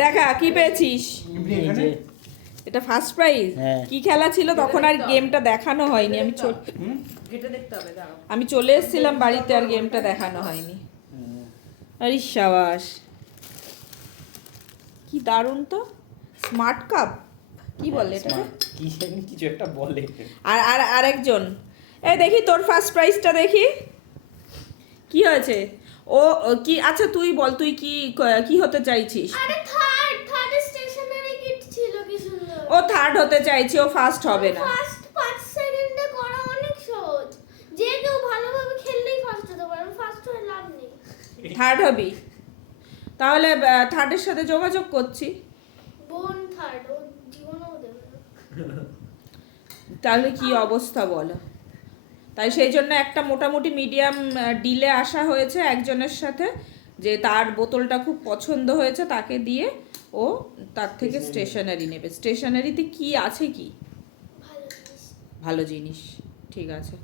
দেখা কি পেয়েছিস? এটা ফার্স্ট প্রাইজ। কি খেলা ছিল তখন? আর গেমটা দেখানো হয়নি। আমি চলে এসেছিলাম বাড়িতে, আর গেমটা দেখানো হয়নি। আরে সাবাস, কি দারুণ তো। স্মার্ট কাপ কি বলে এটা? কিছু একটা বলে। আর আর আরেকজন, এই দেখি তোর ফার্স্ট প্রাইজটা দেখি কি হয়েছে। ও কি, আচ্ছা তুই বল, তুই কি কি হতে চাইছিস? আরে থার্ড স্টেশনারি কিট ছিল, কি সুন্দর। ও থার্ড হতে চাইছে, ও ফার্স্ট হবে না। ফার্স্ট 5 সেকেন্ডে করা অনেক সহজ, যে কেউ ভালোভাবে খেললেই ফার্স্ট হতে পারে। ফার্স্ট হয়ে লাভ নেই। থার্ড হবি? তাহলে থার্ডের সাথে যোগাযোগ করছি। বোন থার্ড, ও জীবনেও দেবে না। তাহলে কি অবস্থা বলো? তাই সেই জন্য একটা মোটামুটি মিডিয়াম ডিলে আসা হয়েছে একজনের সাথে, যে তার বোতলটা খুব পছন্দ হয়েছে, তাকে দিয়ে ও তার থেকে স্টেশনারি নেবে। স্টেশনারিতে কি আছে? কি ভালো জিনিস। ভালো জিনিস? ঠিক আছে।